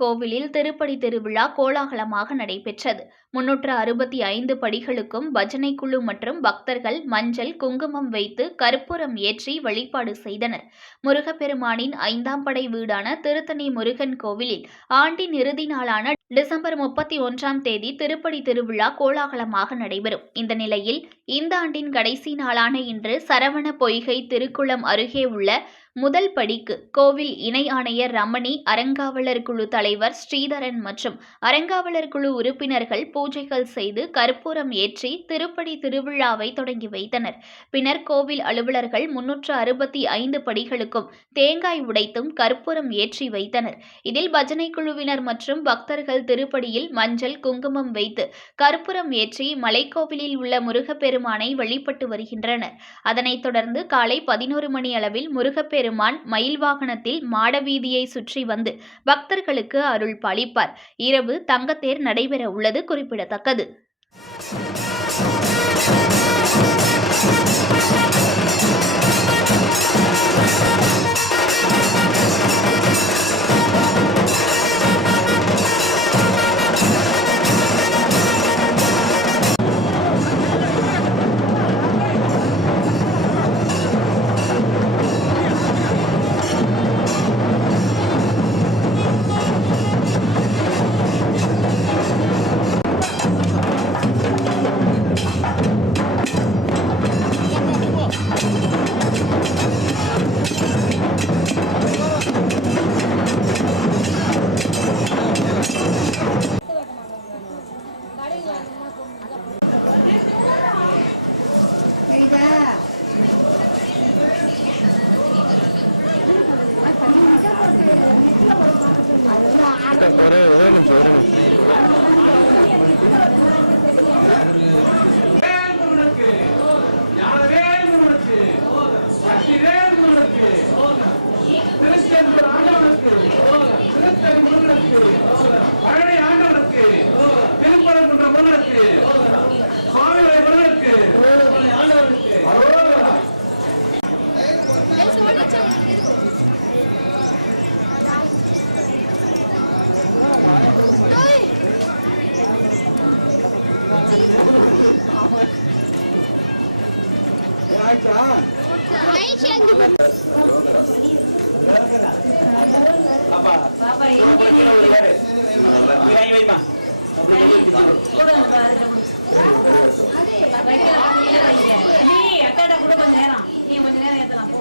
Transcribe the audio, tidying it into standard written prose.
கோவிலில் திருப்படி திருவிழா கோலாகலமாக நடைபெற்றது. 365 படிகளுக்கும் பஜனை குழு மற்றும் பக்தர்கள் மஞ்சள், குங்குமம் வைத்து கற்பூரம் ஏற்றி வழிபாடு செய்தனர். முருகப்பெருமானின் 5ஆம் படை வீடான திருத்தணி முருகன் கோவிலில் ஆண்டின் இறுதி நாளான டிசம்பர் 31ஆம் தேதி திருப்படி திருவிழா கோலாகலமாக நடைபெறும். இந்த நிலையில் இந்த ஆண்டின் கடைசி நாளான இன்று சரவண பொய்கை திருக்குளம் அருகே உள்ள முதல் படிக்கு கோவில் இணை ஆணையர் ரமணி, அறங்காவலர் குழு தலைவர் ஸ்ரீதரன் மற்றும் அறங்காவலர் குழு உறுப்பினர்கள் பூஜைகள் செய்து கற்பூரம் ஏற்றி திருப்படி திருவிழாவை தொடங்கி வைத்தனர். பின்னர் கோவில் அலுவலர்கள் 365 படிகளுக்கும் தேங்காய் உடைத்தும் கற்பூரம் ஏற்றி வைத்தனர். இதில் பஜனை குழுவினர் மற்றும் பக்தர்கள் திருப்படியில் மஞ்சள், குங்குமம் வைத்து கற்பூரம் ஏற்றி மலைக்கோவிலில் உள்ள முருகப்பெருமானை வழிபட்டு வருகின்றனர். அதனைத் தொடர்ந்து காலை 11 மணி அளவில் முருகப்பெருமான் மயில் வாகனத்தில் மாடவீதியை சுற்றி வந்து பக்தர்களுக்கு அருள் பாலிப்பார். இரவு தங்கத்தேர் நடைபெற உள்ளது குறிப்பிடத்தக்கது. ஒரே நிமிஷம் பழனி ஆண்டவனுக்கு, திருப்பரங்குன்ற முருகனுக்கு, சுவாமிமலை முருகனுக்கு, ஆண்டவனுக்கு அட்டாடா கூட கொஞ்ச நேரம் நீ கொஞ்ச நேரம் ஏத்தலாம் போ.